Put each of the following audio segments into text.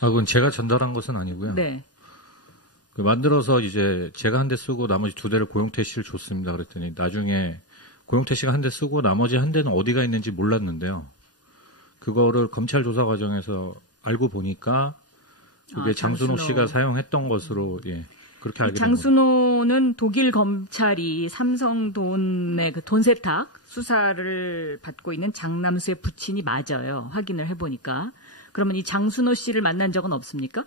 그건 제가 전달한 것은 아니고요. 네. 만들어서 이제 제가 한 대 쓰고 나머지 2대를 고용태 씨를 줬습니다. 그랬더니 나중에 고용태 씨가 한 대 쓰고 나머지 한 대는 어디가 있는지 몰랐는데요. 그거를 검찰 조사 과정에서 알고 보니까 그게 장순호 씨가 사용했던 것으로 그렇게 알게 된 겁니다. 장순호는 독일 검찰이 삼성돈의 그 돈 세탁 수사를 받고 있는 장남수의 부친이 맞아요. 확인을 해보니까. 그러면 이 장순호 씨를 만난 적은 없습니까?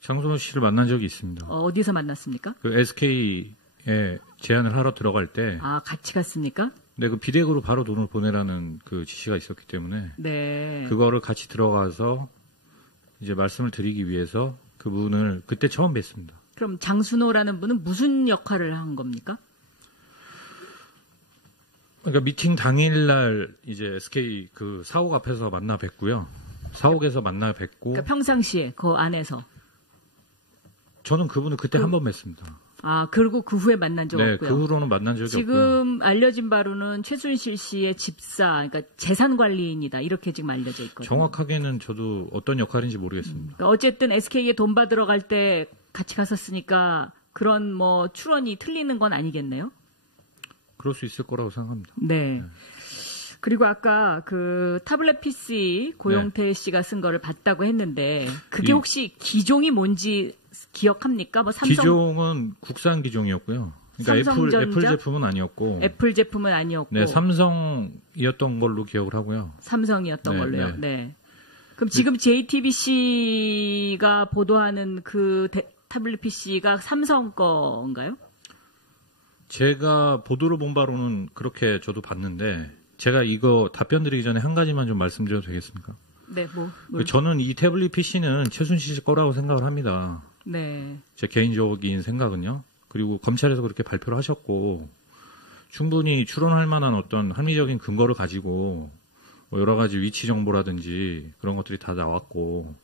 장순호 씨를 만난 적이 있습니다. 어디서 만났습니까? 그 SK에 제안을 하러 들어갈 때. 같이 갔습니까? 네, 그 비대구로 바로 돈을 보내라는 그 지시가 있었기 때문에. 네. 그거를 같이 들어가서 이제 말씀을 드리기 위해서 그분을 그때 처음 뵀습니다. 그럼 장순호라는 분은 무슨 역할을 한 겁니까? 그러니까 미팅 당일날 이제 SK 그 사옥 앞에서 만나 뵀고요. 사옥에서 만나 뵙고. 그러니까 평상시에 그 안에서. 저는 그분을 그때 한 번 뵀습니다. 그리고 그 후에 만난 적 없고요. 그 후로는 만난 적이 지금 없고요. 지금 알려진 바로는 최순실 씨의 집사, 그러니까 재산관리인이다. 이렇게 지금 알려져 있거든요. 정확하게는 저도 어떤 역할인지 모르겠습니다. 그러니까 어쨌든 SK에 돈 받으러 갈 때 같이 갔었으니까 그런 뭐 추론이 틀리는 건 아니겠네요? 그럴 수 있을 거라고 생각합니다. 네. 그리고 아까 그 타블렛 PC 고용태 씨가 쓴 거를 봤다고 했는데 그게 혹시 기종이 뭔지 기억합니까? 뭐 삼성 기종은 국산 기종이었고요. 그러니까 애플 제품은 아니었고. 애플 제품은 아니었고. 네, 삼성이었던 걸로 기억을 하고요. 삼성이었던 걸로요. 네. 그럼 지금 JTBC가 보도하는 그 타블렛 PC가 삼성 거인가요? 제가 보도를 본 바로는 그렇게 저도 봤는데 제가 이거 답변 드리기 전에 한 가지만 좀 말씀드려도 되겠습니까? 네, 저는 이 태블릿 PC는 최순실 씨 거라고 생각을 합니다. 네. 제 개인적인 생각은요. 그리고 검찰에서 그렇게 발표를 하셨고 충분히 추론할 만한 어떤 합리적인 근거를 가지고 뭐 여러 가지 위치 정보라든지 그런 것들이 다 나왔고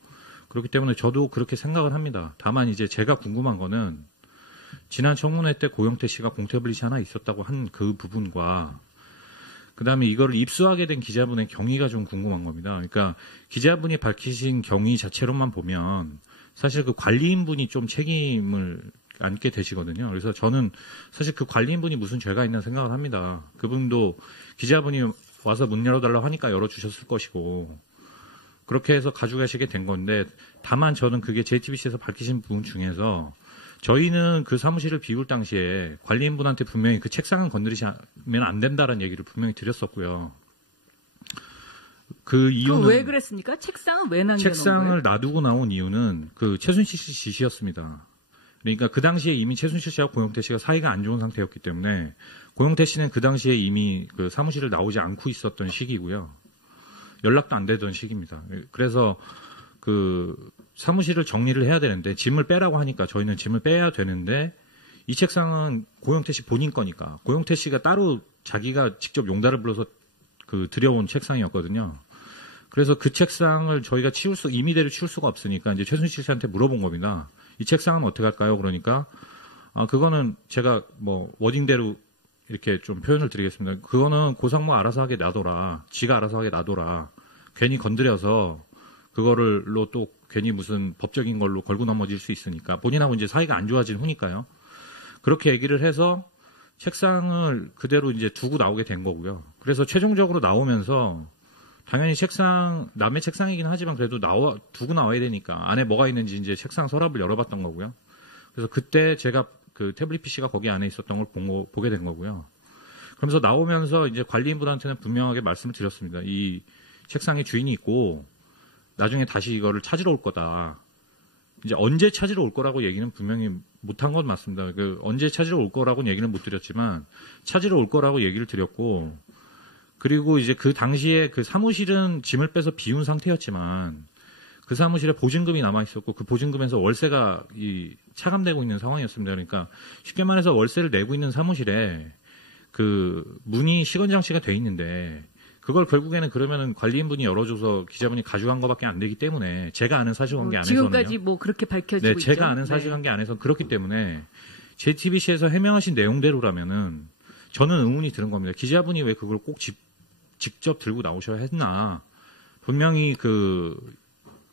그렇기 때문에 저도 그렇게 생각을 합니다. 다만 이제 제가 궁금한 거는 지난 청문회 때 고용태 씨가 공태블릿이 하나 있었다고 한 그 부분과 그다음에 이거를 입수하게 된 기자분의 경위가 좀 궁금한 겁니다. 그러니까 기자분이 밝히신 경위 자체로만 보면 사실 그 관리인분이 좀 책임을 안게 되시거든요. 그래서 저는 사실 그 관리인분이 무슨 죄가 있나 생각을 합니다. 그분도 기자분이 와서 문 열어달라고 하니까 열어주셨을 것이고 그렇게 해서 가져가시게 된 건데 다만 저는 그게 JTBC에서 밝히신 부분 중에서 저희는 그 사무실을 비울 당시에 관리인분한테 분명히 그 책상은 건드리시면 안 된다는 얘기를 분명히 드렸었고요. 그 이유는 왜 그랬습니까? 책상은 왜 남겨놓은 거예요? 책상을 놔두고 나온 이유는 그 최순실 씨 지시였습니다. 그러니까 그 당시에 이미 최순실 씨와 고용태 씨가 사이가 안 좋은 상태였기 때문에 고용태 씨는 그 당시에 이미 그 사무실을 나오지 않고 있었던 시기고요. 연락도 안 되던 시기입니다. 그래서 그 사무실을 정리를 해야 되는데 짐을 빼라고 하니까 저희는 짐을 빼야 되는데 이 책상은 고용태 씨 본인 거니까 고용태 씨가 따로 자기가 직접 용달을 불러서 그 들여온 책상이었거든요. 그래서 그 책상을 저희가 임의대로 치울 수가 없으니까 이제 최순실 씨한테 물어본 겁니다. 이 책상은 어떻게 할까요? 그러니까 그거는 제가 뭐 워딩대로 이렇게 좀 표현을 드리겠습니다. 그거는 고상무 알아서 하게 놔둬라. 지가 알아서 하게 놔둬라. 괜히 건드려서 그거를로 또 괜히 무슨 법적인 걸로 걸고 넘어질 수 있으니까 본인하고 이제 사이가 안 좋아진 후니까요. 그렇게 얘기를 해서 책상을 그대로 이제 두고 나오게 된 거고요. 그래서 최종적으로 나오면서 당연히 책상 남의 책상이긴 하지만 그래도 두고 나와야 되니까 안에 뭐가 있는지 이제 책상 서랍을 열어봤던 거고요. 그래서 그때 제가 그 태블릿 PC가 거기 안에 있었던 걸 보게 된 거고요. 그러면서 나오면서 이제 관리인분한테는 분명하게 말씀을 드렸습니다. 이 책상에 주인이 있고 나중에 다시 이거를 찾으러 올 거다. 이제 언제 찾으러 올 거라고 얘기는 분명히 못한 건 맞습니다. 언제 찾으러 올 거라고는 얘기는 못 드렸지만 찾으러 올 거라고 얘기를 드렸고 그리고 이제 그 당시에 그 사무실은 짐을 빼서 비운 상태였지만 그 사무실에 보증금이 남아 있었고 그 보증금에서 월세가 차감되고 있는 상황이었습니다. 그러니까 쉽게 말해서 월세를 내고 있는 사무실에 그 문이 시건장치가 돼 있는데 그걸 결국에는 그러면은 관리인분이 열어줘서 기자분이 가져간 것밖에 안 되기 때문에 제가 아는 사실관계 안에서는요. 지금까지 뭐 그렇게 밝혀지고 있죠. 제가 아는 사실관계 안에서 그렇기 때문에 JTBC에서 해명하신 내용대로라면은 저는 의문이 드는 겁니다. 기자분이 왜 그걸 꼭 직접 들고 나오셔야 했나. 분명히 그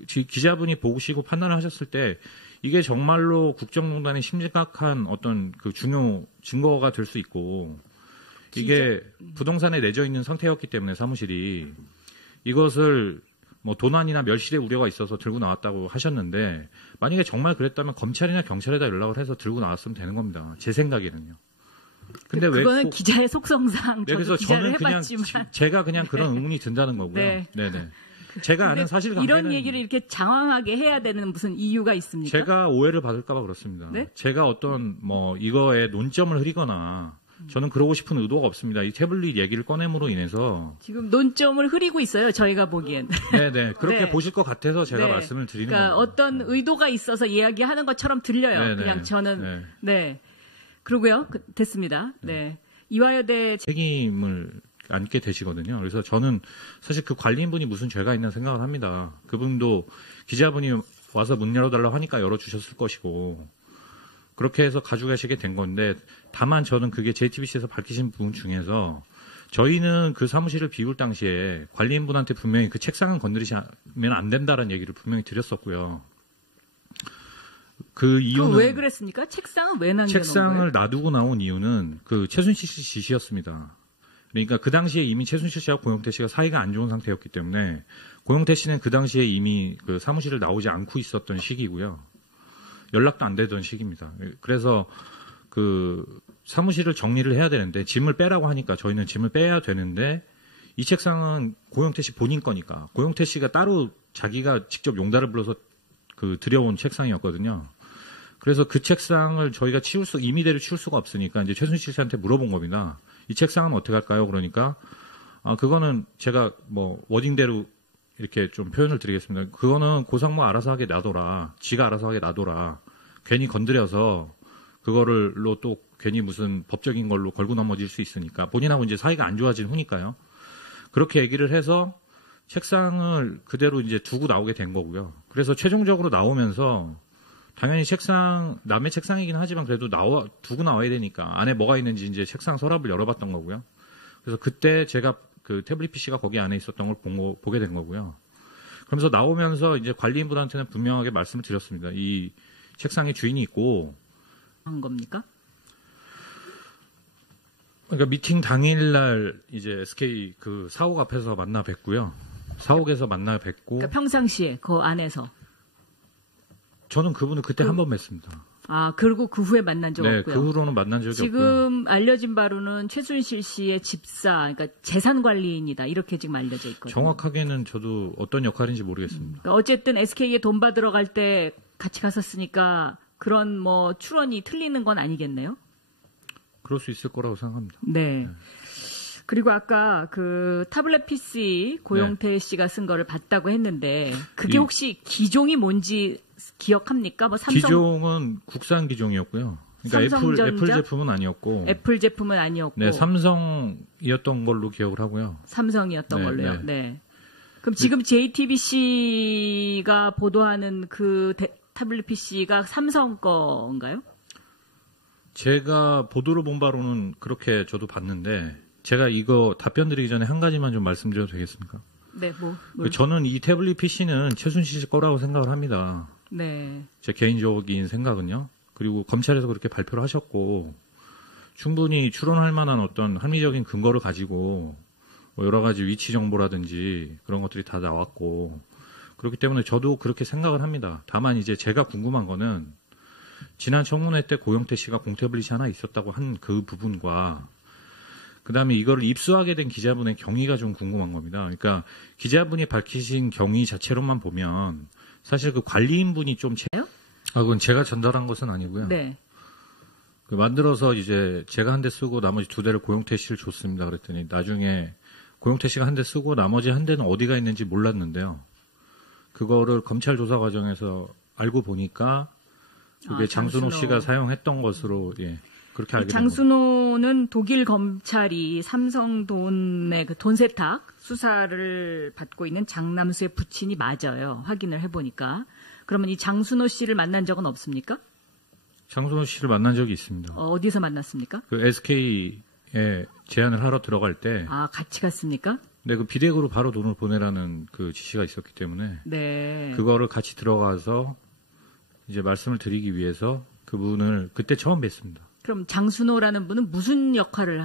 기자분이 보시고 판단을 하셨을 때 이게 정말로 국정농단의 심각한 어떤 그 중요 증거가 될 수 있고 이게 부동산에 내져 있는 상태였기 때문에 사무실이 이것을 뭐 도난이나 멸실의 우려가 있어서 들고 나왔다고 하셨는데 만약에 정말 그랬다면 검찰이나 경찰에다 연락을 해서 들고 나왔으면 되는 겁니다. 제 생각에는요. 근데 왜 그거는 기자의 속성상 네, 그래서 기자를 저는 그냥 해봤지만 제가 그냥 그런 의문이 든다는 거고요. 네. 네네. 제가 아는 사실관계는 이런 얘기를 이렇게 장황하게 해야 되는 무슨 이유가 있습니까? 제가 오해를 받을까봐 그렇습니다. 네? 제가 어떤 뭐 이거에 논점을 흐리거나 저는 그러고 싶은 의도가 없습니다. 이 태블릿 얘기를 꺼냄으로 인해서 지금 논점을 흐리고 있어요. 저희가 보기엔. 네네 그렇게 네. 보실 것 같아서 제가 네. 말씀을 드리는 그러니까 겁니다. 어떤 의도가 있어서 이야기하는 것처럼 들려요. 네네. 그냥 저는 네. 네. 그러고요. 됐습니다. 네. 이화여대 책임을 안게 되시거든요. 그래서 저는 사실 그 관리인분이 무슨 죄가 있나 생각을 합니다. 그분도 기자분이 와서 문 열어달라고 하니까 열어주셨을 것이고 그렇게 해서 가져가시게 된 건데 다만 저는 그게 JTBC에서 밝히신 부분 중에서 저희는 그 사무실을 비울 당시에 관리인분한테 분명히 그 책상은 건드리시면 안 된다는 얘기를 분명히 드렸었고요. 그 이유는 왜 그랬습니까? 책상은 왜 남겨놓은 책상을 거예요? 놔두고 나온 이유는 그 최순실 씨 지시였습니다. 그러니까 그 당시에 이미 최순실 씨와 고영태 씨가 사이가 안 좋은 상태였기 때문에 고영태 씨는 그 당시에 이미 그 사무실을 나오지 않고 있었던 시기고요. 연락도 안 되던 시기입니다. 그래서 그 사무실을 정리를 해야 되는데 짐을 빼라고 하니까 저희는 짐을 빼야 되는데 이 책상은 고영태 씨 본인 거니까 고영태 씨가 따로 자기가 직접 용달을 불러서 그 들여온 책상이었거든요. 그래서 그 책상을 저희가 임의대로 치울 수가 없으니까 이제 최순실 씨한테 물어본 겁니다. 이 책상은 어떻게 할까요? 그러니까 그거는 제가 뭐 워딩대로 이렇게 좀 표현을 드리겠습니다. 그거는 고상무 알아서 하게 놔둬라. 지가 알아서 하게 놔둬라. 괜히 건드려서 그거를로 또 괜히 무슨 법적인 걸로 걸고 넘어질 수 있으니까 본인하고 이제 사이가 안 좋아진 후니까요. 그렇게 얘기를 해서 책상을 그대로 이제 두고 나오게 된 거고요. 그래서 최종적으로 나오면서 당연히 남의 책상이긴 하지만 그래도 두고 나와야 되니까 안에 뭐가 있는지 이제 책상 서랍을 열어봤던 거고요. 그래서 그때 제가 그 태블릿 PC가 거기 안에 있었던 걸 보게 된 거고요. 그러면서 나오면서 이제 관리인분한테는 분명하게 말씀을 드렸습니다. 이 책상에 주인이 있고. 한 겁니까? 그러니까 미팅 당일날 이제 SK 그 사옥 앞에서 만나 뵙고요. 사옥에서 만나 뵙고. 그러니까 평상시에 그 안에서. 저는 그분을 그때 한 번 뵀습니다. 그리고 그 후에 만난 적 네, 없고요. 그 후로는 만난 적이 없고요. 지금 알려진 바로는 최순실 씨의 집사, 그러니까 재산 관리인이다. 이렇게 지금 알려져 있거든요. 정확하게는 저도 어떤 역할인지 모르겠습니다. 그러니까 어쨌든 SK에 돈 받으러 갈 때 같이 갔었으니까 그런 뭐 추론이 틀리는 건 아니겠네요. 그럴 수 있을 거라고 생각합니다. 네. 그리고 아까 그 타블렛 PC 고영태 씨가 쓴 거를 봤다고 했는데 그게 혹시 기종이 뭔지 기억합니까? 뭐 삼성 기종은 국산 기종이었고요. 그러니까 애플 제품은 아니었고. 애플 제품은 아니었고. 네, 삼성이었던 걸로 기억을 하고요. 삼성이었던 네, 걸로요. 네. 네. 그럼 지금 JTBC가 보도하는 그 타블렛 PC가 삼성 거인가요? 제가 보도를 본 바로는 그렇게 저도 봤는데 제가 이거 답변 드리기 전에 한 가지만 좀 말씀드려도 되겠습니까? 네, 저는 이 태블릿 PC는 최순실 씨 거라고 생각을 합니다. 네. 제 개인적인 생각은요. 그리고 검찰에서 그렇게 발표를 하셨고 충분히 추론할 만한 어떤 합리적인 근거를 가지고 뭐 여러 가지 위치 정보라든지 그런 것들이 다 나왔고 그렇기 때문에 저도 그렇게 생각을 합니다. 다만 이제 제가 궁금한 거는 지난 청문회 때 고영태 씨가 공태블릿이 하나 있었다고 한 그 부분과 그다음에 이거를 입수하게 된 기자분의 경위가 좀 궁금한 겁니다. 그러니까 기자분이 밝히신 경위 자체로만 보면 사실 그 관리인분이 좀 그건 제가 전달한 것은 아니고요. 네. 그 만들어서 이제 제가 한 대 쓰고 나머지 두 대를 고영태 씨를 줬습니다. 그랬더니 나중에 고영태 씨가 한 대 쓰고 나머지 한 대는 어디가 있는지 몰랐는데요. 그거를 검찰 조사 과정에서 알고 보니까 그게 장순호 씨가 사용했던 것으로 그렇게 알게 된 겁니다. 장순호는 독일 검찰이 삼성돈의 그 돈 세탁 수사를 받고 있는 장남수의 부친이 맞아요. 확인을 해보니까. 그러면 이 장순호 씨를 만난 적은 없습니까? 장순호 씨를 만난 적이 있습니다. 어디서 만났습니까? 그 SK에 제안을 하러 들어갈 때. 같이 갔습니까? 근데 그 비대구로 바로 돈을 보내라는 그 지시가 있었기 때문에 네. 그거를 같이 들어가서 이제 말씀을 드리기 위해서 그분을 그때 처음 뵀습니다. 그럼 장순호라는 분은 무슨 역할을